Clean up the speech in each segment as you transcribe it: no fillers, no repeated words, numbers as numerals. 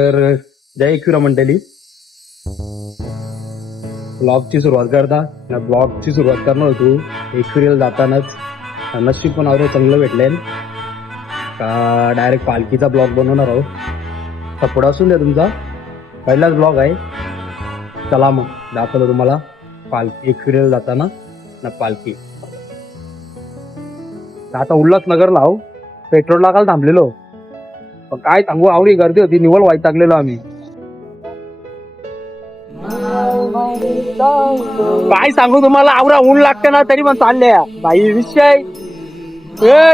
तर जय एकविरा मंडळी, ब्लॉगची सुरुवात करता. ब्लॉगची सुरुवात करणार होतो एकविरीला जातानाच. नशीब पण आवडे चांगलं भेटलंय का डायरेक्ट पालखीचा ब्लॉग बनवणार आहोत. सपोर्ट असून द्या तुमचा, पहिलाच ब्लॉग आहे. चला मग दाखवतो तुम्हाला पालखी एकविरीला जाताना ना पालखी. आता उल्हासनगरला आहो, पेट्रोल टाकायला थांबलेलो. पण काय सांगू, आवडी गर्दी होती, निवळ वाईट टाकलेलो आम्ही. काय सांगू तुम्हाला, आवरा ऊन लागते ना तरी पण चालले बाई विषय.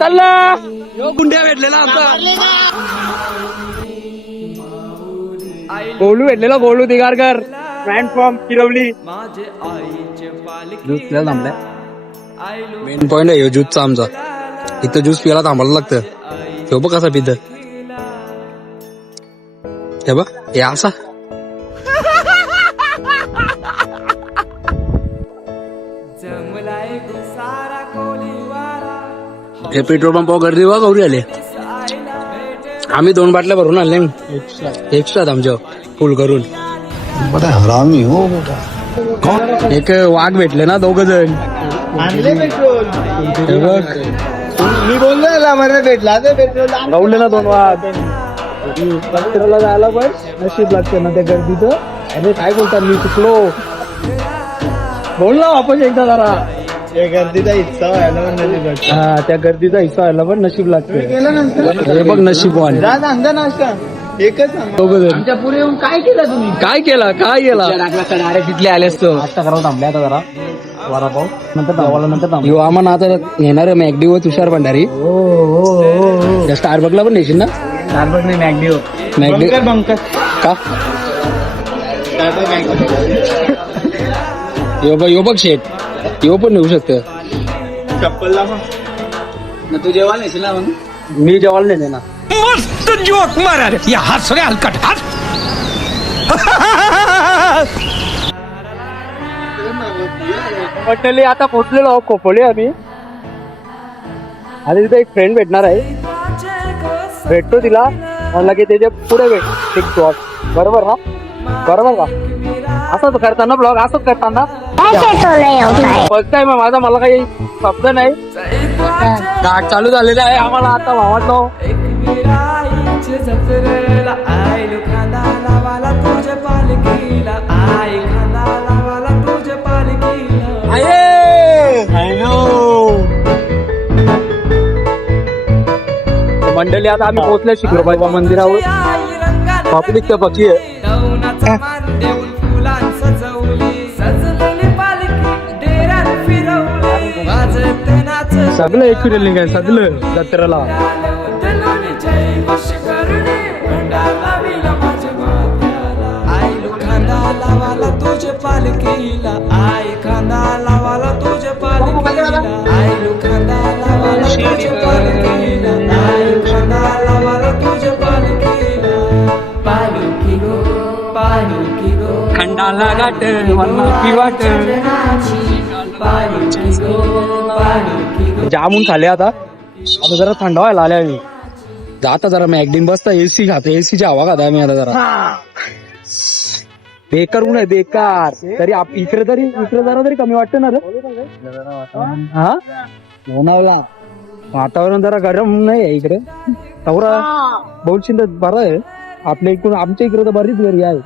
चालला गुंड्या भेटलेला आमचा गोलू भेटलेला, गोलू दिगारकर, फ्रँड फ्रॉम किरवली. ज्यूस प्यायला थांबलाय. मेन पॉइंट आहे ज्यूसचा आमचा. इथं ज्यूस प्यायला थांबायला लागतं. हे बघ कसा पितं, हे बघ हे असा. हे पेट्रोल पंपावर गर्दी बघ गौरी आले. आम्ही 2 बाटल्या भरून आणले एक्स्ट्रा आमच्या फुल करून. हरामी हो बेटा. एक वाघ भेटले ना 2 जण. हे बघ मी बोललो मला भेटला गावले ना 2 वाघ. रस्त्याला जायला पण नशीब लागते ना त्या गर्दीचं. अरे काय बोलतात, मी चुकलो. बोल ना वापस एकदा जरा. गर्दीचा हिस्सा व्हायला पण नशीब लागतं. हा, त्या गर्दीचा हिस्सा व्हायला पण नशीब लागते. हे बघ नशीबवान नाश्ता एकच. आमच्या पुढे येऊन काय केलं तुम्ही? काय केला डायरेक्ट तिथले आले असतो. नाश्ता करायला थांबले आता जरा. वडापाव नंतर धावाला नंतर थांबलो. आम्हाला आता नेणार मॅगडी व तुषार भंडारी. त्या स्टारबकला पण नेशील ना? स्टारबक नाही, मॅगडी बंकर का? यो बघ शेट, यो पण नेऊ शकतं. चप्पलला मग तू जेवायला नेशील ना? म्हणून मी जेवायला नाही ना. मस्त जोक मारा रे, या हस रे हलकट हस. मंडळी आता पोहोचलेलो खोपोली आम्ही. आणि तिथे एक फ्रेंड भेटणार आहे, भेटतो तिला. म्हणलं की त्याच्या पुढे भेट टिकटॉक. बरोबर ना? बरोबर का? असंच करताना ब्लॉग असंच करताना फर्स्ट टाइम आहे माझा, मला काही शब्द नाही. घाट चालू झालेला आहे आम्हाला आता भावातलो. मंडळी आता आम्ही पोहोचले शिखरोबाच्या मंदिरावर. पब्लिक तर बघी आहे. सगळं एकविरेलिंग आहे, सगळं जत्रेला. तुझे पालखीला आई खांदा लावाला, तुझे पालखीला आई खांदा लावाला, तुझे पालखीला आई खांदा लावाला, तुझे पालखीला. पालखी गो खंडाला गाठ वनमापी वाट. पालखी गो. जामून खाले आता जरा थंड व्हायला आले आम्ही. जाता जरा मॅगडीन बसता, एसी खातो, एसीची हवा खाता आम्ही आता जरा. बेकार ऊन आहे बेकार. तरी इकडे जरा तरी कमी वाटतं ना रे. हा, लोणावळा वातावरण जरा गरम नाही आहे इकडे. तवरा बहुत बरं आहे. आपल्या इकडून आमच्या इकडे तर बरीच गरी आहे.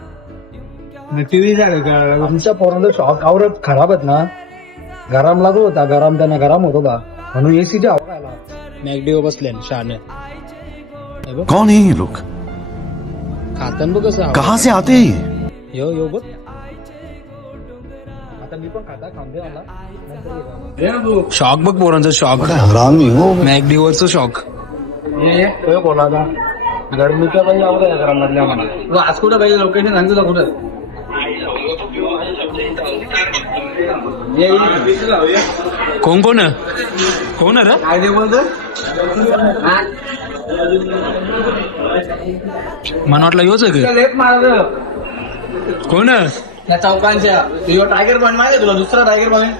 टीव्ही झालं आमच्या पोरांचा शॉक आवरत खराब आहेत ना. गरम लागत होता, त्यांना गरम होत होता म्हणून एसीची हवा खायला मॅगडीवर बसले शहाणे. कौन है ये लोग? खातन बघ कसं, कहाँ से आते हैं ये? यो बघ. आता मी पण खाता खांदे मला. शॉक बघ पोरांचा, शॉक. हरामी हो. मॅगडीवरचं शॉक. हे बोला का गरमीच्या पाहिजे आवडत आहे गरम मधल्या मला. आज कुठं पाहिजे लोकेशन सांगतो का कुठं? कोण रे काय ते बोलतो? मला वाटलं योच कोण या चौकांच्या टायगर पॉईंट माहिती तुला? दुसरा टायगर पॉईंट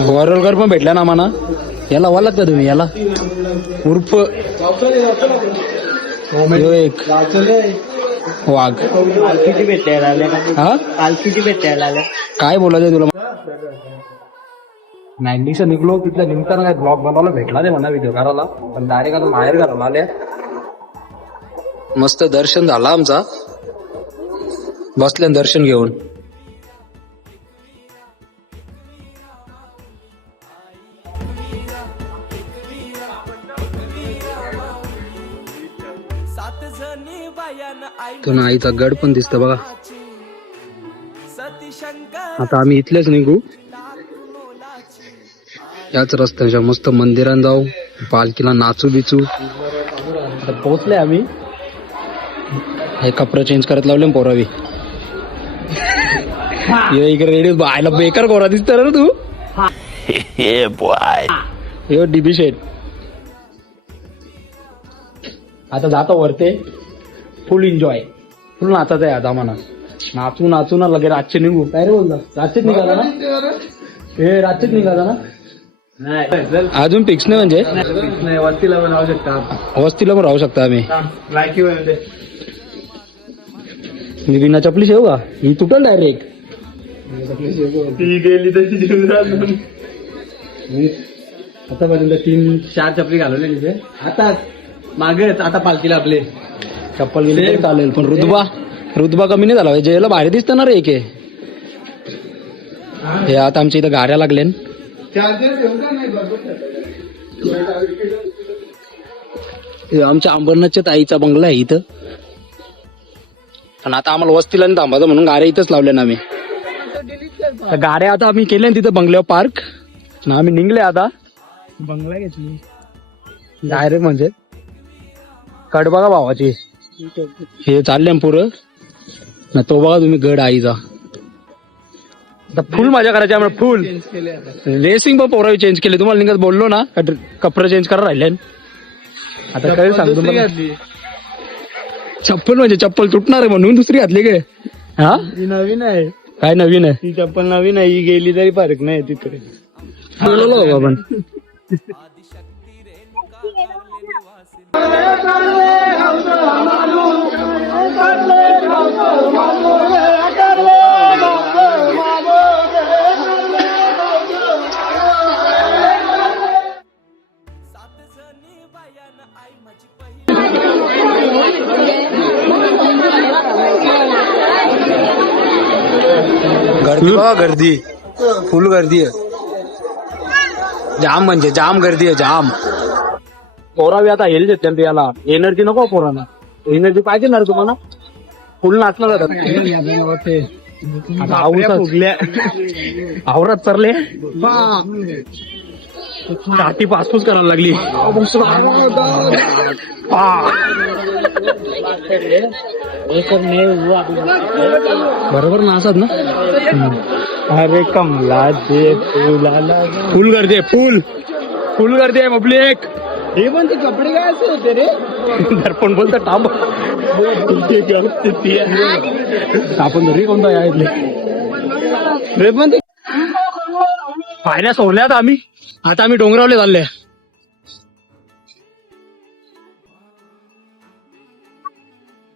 गोरलकर पण भेटला ना मला. याला वालात का तुम्ही? याला उर्फ ह्यो एक वाघ. पालखीची भेटायला आले हा पालखीची भेटायला आले काय बोलायचं तुला? मॅगनीचं निघलो तिथल्या निमताना काय ब्लॉग बनवायला भेटला नाही म्हणा व्हिडिओ करायला, पण डायरेक्ट आता बाहेर घराला आले. मस्त दर्शन झाला आमचा, बसले दर्शन घेऊन. सात जणी बायान आई तो आईचा गड पण दिसतो बघा. सती शंकर आता आम्ही इथलेच निघू, याच रस्त्याच्या मस्त मंदिरात जाऊ, पालखीला नाचू बिचू. आता पोहोचले आम्ही. हे कपडे चेंज करत लावले ना पोरावी. ये इकडे रेडी आयला बेकार कोरा दिसत रे तू. हे डीबी शेट. आता जातो वरते, फुल एन्जॉय, फुल नाचायचं आहे आता म्हणा. नाचू नाचू ना लगे रातचे निघू. काय रे बोलला? रातचेच निघाला ना हे? रातचेच निघाला ना? अजून फिक्स नाही म्हणजे वस्तीला पण राहू शकता. वस्तीला पण राहू शकता आम्ही. लायकी म्हणजे मी बिना चपली शेव का? ही तुटल डायरेक्ट. ती गेली तशी जीवनात. आतापर्यंत 3-4 चपली घालवले तिथे. आता मागेच आता पालखीला आपले चप्पल गेली तरी चालेल, पण रुतबा कमी नाही झाला. जेला बाहेर दिसतं ना रे एक. हे आता आमच्या इथं गाड्या लागले. आमच्या अंबरनाथच्या ताईचा बंगला आहे इथं, पण आता आम्हाला वस्तीला नाही थांबायचं म्हणून गाड्या इथंच लावल्या ना आम्ही. तर गाड्या आता आम्ही केल्या तिथं बंगल्यावर पार्क. आम्ही निघले आता. बंगला घेतली डायरेक्ट म्हणजे कड बघा भावाची. हे चालले पुरं ना. तो बघा तुम्ही गड आईचा. आता फुल मजा करायची आम्हाला, फुल रेसिंग पण पोरावी चेंज केले. तुम्हाला निघत बोललो ना कपडे चेंज करायला राहिले. आता काय सांगतो मला, चप्पल म्हणजे चप्पल तुटणार आहे म्हणून दुसरी घातली काय? हा ती नवीन आहे. काय नवीन आहे? ती चप्पल नवीन आहे, ही गेली तरी फरक नाही तिकडे. बोललो बाबा पण. गर्दी बघा, गर्दी फुल गर्दी आहे. जाम म्हणजे जाम गर्दी आहे, जाम. पोरावी आता हेल देते याला. एनर्जी नको पोरांना, एनर्जी पाहिजे ना रे तुम्हाला. फुल नाचणार जातात. आवरात सरले छाती पासूच करायला लागली. बरोबर नाचत ना. अरे कमला जे फुलाला फुल गर्दी आहे, फुल गर्दी आहे पब्लिक. हे पण ते कपडे काय असे होते रे? दर्पण बोलतात थांब. आपण घरी कोणता यायले रे पण ते पायऱ्या सोडल्यात आम्ही. आता आम्ही डोंगरावले चालले.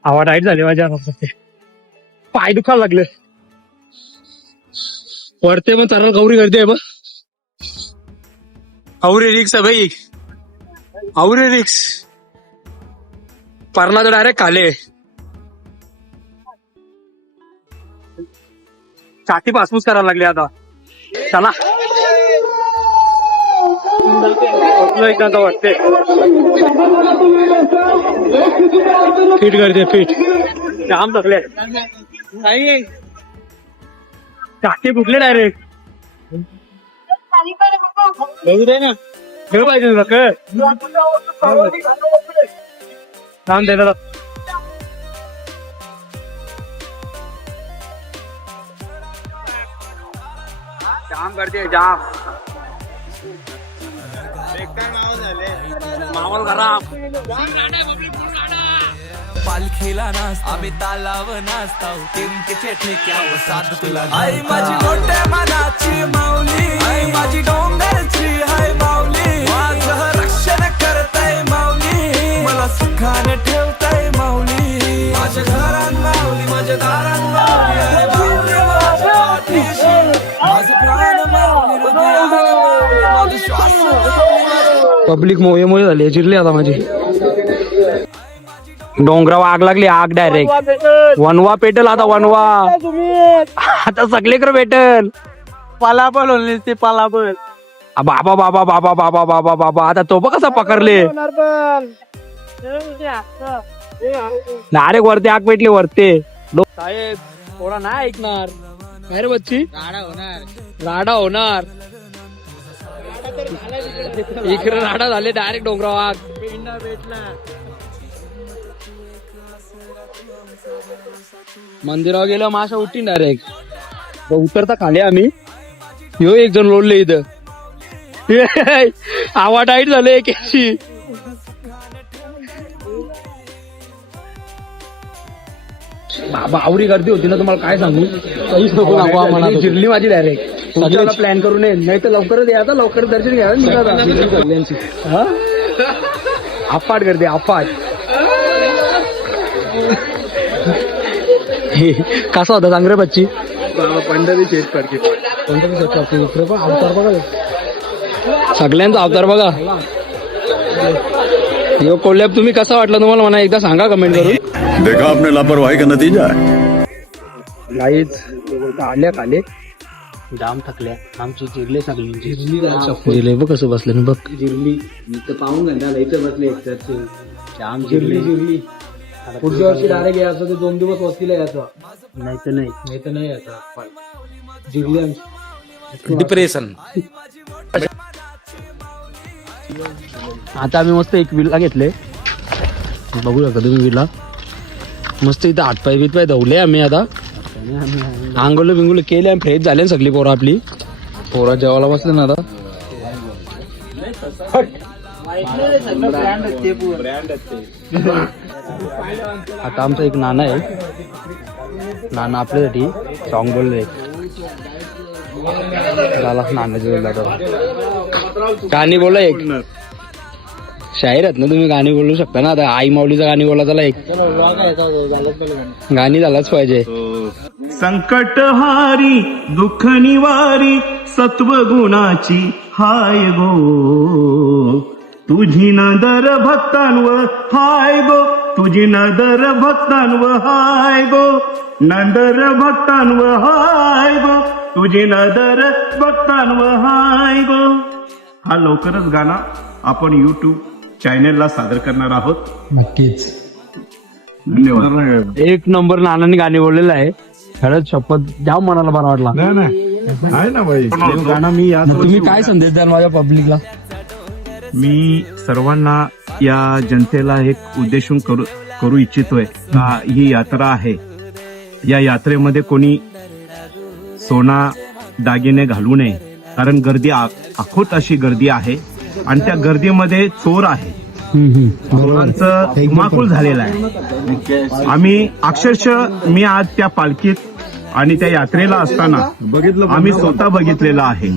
हवा टाईट झाली माझ्या. पाय दुखायला लागले. वरते पण चराल गौरी गर्दी आहे बघ. अवरे रिक्स आहे भाई, अवरे रिक्स. परला तर डायरेक्ट खाले. छाती पासपूस करायला लागली आता. चला एकदा वाटते फिट करते, फिट जाम थकले. नाही छाती फुटले डायरेक्ट. ना खेळ पाहिजे तुला खेळ. थांब दे दादा. जाम करते जाम. माहोल खराब. पालखीला नाच आम्ही तालाव नाचताव. टिमकीचे ठेक्यावर साथ तुला. आई माझी मोठ्या मनाची माऊली, आई माझी डोंगरची हाय माऊली. माझं रक्षण करताय माऊली, मला सुखाने ठेवताय दारांना ये माऊली माझ्या पाठीशी माझं प्राण माऊली हृदयाला माऊली माझं श्वास माऊली माझं पब्लिक मोये झाली चिरली आता माझी डोंगरावर आग लागली आग डायरेक्ट वनवा पेटल आता वनवा आता सगळे कर भेटल पालाबल होईल ते पालाबल बाबा बाबा बाबा बाबा बाबा बाबा आता तो कसा पकडले डायरेक्ट वरते आग पेटली वरते साहेब थोडा नाही ऐकणार काय रे बच्ची राडा होणार इकडे राडा झाले डायरेक्ट डोंगरावर आग मंदिरावर गेलं माशा उठीन डायरेक्ट उतरता खाली आम्ही ह्यो एक जण लोडले इथं आवा टाईट झालं एकाशी बाबा आवरी गर्दी होती ना तुम्हाला काय सांगू काहीच नको नावा म्हणा जिरली माझी डायरेक्ट सगळ्याला प्लॅन करून ये नाही तर लवकरच यायचा लवकर दर्शन घ्या अफाट गर्दी अफाट कसा होता सांग रे बच्ची पंढरी चेक करते अवतार बघा सगळ्यांचा अवतार बघा यो कोल्हाप तुम्ही कसा वाटला तुम्हाला म्हणा एकदा सांगा कमेंट करून देखा आपने लापरवाही का नतीजा है गाईच आल्या खाले जाम थकल्या आमची जिरले सगळी जिरले बघ कसं बसले ना बघ जिरली पाहून घंटा इथं बसले जाम जिरली पुढच्या वर्षी डायरेक्ट यायचं ते 2 दिवस वस्तीला यायचं नाही तर नाही यायचं जिरली आमची डिप्रेशन आता आम्ही मस्त एक विला घेतले बघू शकता तुम्ही विला मस्त इथं हातपाय बितपाय धवले आम्ही आता आंघोळ बिंगोळ केले आणि फ्रेश झाले सगळी पोरं आपली पोरा जेवायला बसले ना आता आता आमचा एक नाना आहे नाना आपल्यासाठी सॉंग बोलले झाला नाना जेवला गाणी बोला एक शाहीर आहेत ना तुम्ही गाणी बोलू शकता ना आता आई माऊलीचं गाणी बोला त्याला एक गाणी झालाच पाहिजे संकटहारी दुःख निवारी सत्व गुणाची हाय गो तुझी नदर भक्तांवर हाय गो तुझी नदर भक्तांवर हाय गो नदर भक्तांवर हाय गो तुझी नदर भक्तांवर हाय गो हा लवकरच गाणं आपण YouTube चॅनेलला सादर करणार आहोत. नक्कीच धन्यवाद. एक नंबर नानांनी गाणी बोललेलं आहे खरंच शपथ जाम मनाला बरा वाटला आहे ना भाई गाणं मी या तुम्ही काय संदेश द्याल माझ्या पब्लिकला मी सर्वांना या जनतेला एक उद्देशून करू इच्छितोय का ही यात्रा आहे या यात्रेमध्ये कोणी सोना दागिने घालू नये कारण गर्दी अखोट अशी गर्दी आहे आणि त्या गर्दीमध्ये चोर आहे चोरांचं धुमाकूळ झालेलं आहे. आम्ही अक्षरशः मी आज त्या पालखीत आणि त्या यात्रेला असताना आम्ही स्वतः बघितलेलं आहे.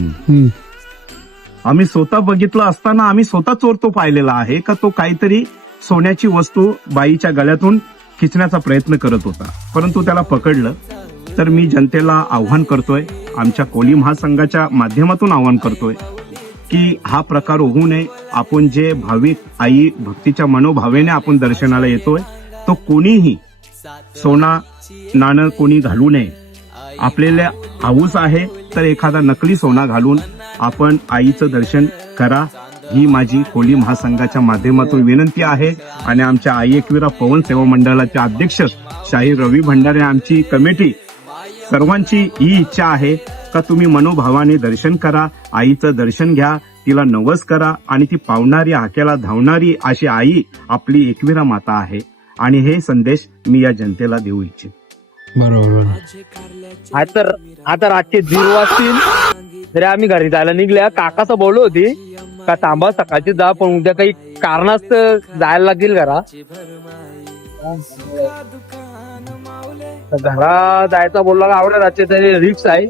आम्ही स्वतः बघितलं असताना आम्ही स्वतः चोर तो पाहिलेला आहे का तो काहीतरी सोन्याची वस्तू बाईच्या गळ्यातून खिचण्याचा प्रयत्न करत होता परंतु त्याला पकडलं. तर मी जनतेला आव्हान करतोय आमच्या कोली महासंघाच्या माध्यमातून आव्हान करतोय की हा प्रकार होऊ नये. आपण जे भाविक आई भक्तीच्या मनोभावेने आपण दर्शनाला येतोय तो कोणीही सोना नाणं कोणी घालू नये. आपल्याला हाऊस आहे तर एखादा नकली सोना घालून आपण आईचं दर्शन करा ही माझी कोली महासंघाच्या माध्यमातून विनंती आहे. आणि आमच्या आई एकविरा पवन सेवा मंडळाचे अध्यक्ष शाहीर रवी भंडारे आमची कमिटी सर्वांची ही इच्छा आहे का तुम्ही मनोभावाने दर्शन करा आईचं दर्शन घ्या तिला नवस करा आणि ती पावणारी हाक्याला धावणारी अशी आई आपली एकविरा माता आहे. आणि हे संदेश मी या जनतेला देऊ इच्छित. बरोबर आता रातचे 0 वाजतील तरी आम्ही घरी जायला निघल्या. काकाचं बोललो होती का थांबा सकाळची जा पण उद्या काही कारणास्तव जायला लागेल घरा घरा जायचा बोलला का आवडे रातचे तरी रिक्स आहे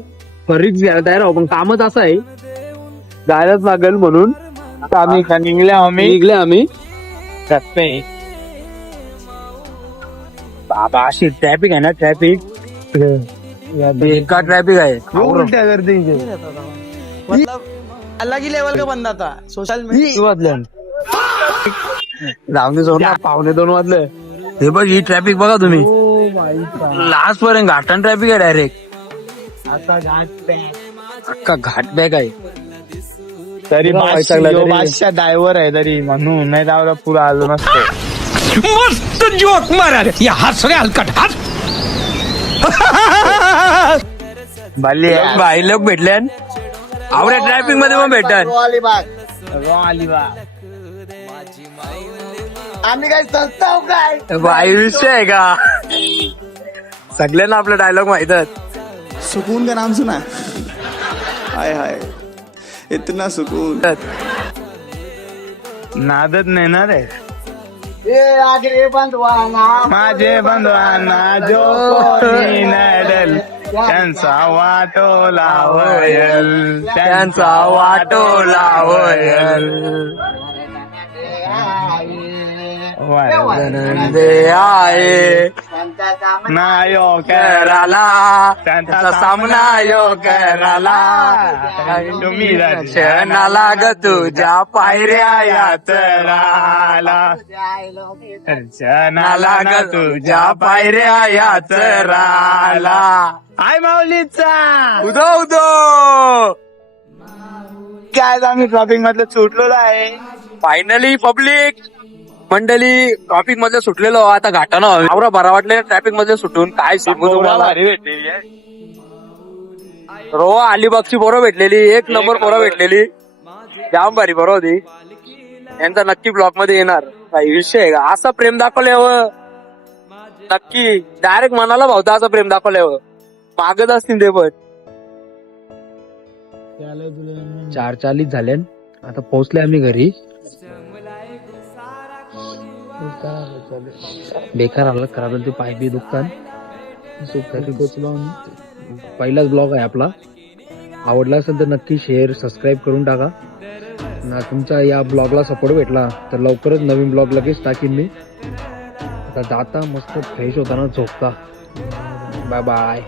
पण रिक्स घ्यायला तयार आहो पण कामच असं आहे जायलाच लागेल म्हणून आता आम्ही निघले आम्ही बाबा अशी ट्रॅफिक आहे ना ट्रॅफिक एका ट्रॅफिक आहे उलट्या करते मतलब अलग ही लेवल का बंदा था सोशल मीडिया लावणी सोड ना 1:45 वाजले हे बघ ही ट्रॅफिक बघा तुम्ही लास्ट पर्यंत घाटन ट्रॅफिक आहे डायरेक्ट अख्खा घाट बॅग आहे तरी वैतागला तरी. बादशाह ड्रायव्हर आहे तरी म्हणून नाही तर पुरा आलो नसतो मस्त जोक मारा रे या हस रे हलकट हस भले भाई लोक भेटले आवड्या ट्रॅफिक मध्ये पण भेटतात आम्ही काय संस्था काय भाई विषय आहे का सगळ्यांना आपला डायलॉग माहित सुकून का नाम सुना हाय हाय इतना सुकून नादत नाही ना रे आगे बंधवाना माझे बंधवांना जो कोणी नडल त्यांचा वाटोला होयल त्यांचा वाटोला होयल दे आहे नायो कराला त्यांचा सामना यो कराला तुम्ही क्षणाला ग तुझ्या पायऱ्या यात्राला क्षणाला ग तुझ्या पायऱ्या यात्राला आय माऊलीचा उदो उदो काय आम्ही ट्रॉफिक मधलं सुटलेलो आहे फायनली पब्लिक मंडळी ट्रॅफिक मधले सुटलेलो आता घाटानं आवरा बरा वाटले ट्रॅफिक मधले सुटून काय सांगू तुम्हाला भारी भेटलेली आहे. रो अलिबागची पोरं भेटलेली 1 नंबर पोरं भेटलेली जाम भारी पोरं होती यांचा नक्की ब्लॉक मध्ये येणार काही विषय आहे का असं प्रेम दाखवल्यावर नक्की डायरेक्ट मनाला भावता असं प्रेम दाखवल्यावर मागत असतील ते पण 4:40 झाले आता पोहोचले आम्ही घरी बेकार आला खराब ते पाय बी दुखतात घरी पोचलो पहिलाच ब्लॉग आहे आपला आवडला असेल तर नक्की शेअर सबस्क्राईब करून टाका ना तुमचा या ब्लॉगला सपोर्ट भेटला तर लवकरच नवीन ब्लॉग लगेच टाकीन मी आता जाता मस्त फ्रेश होताना झोपता बाय बाय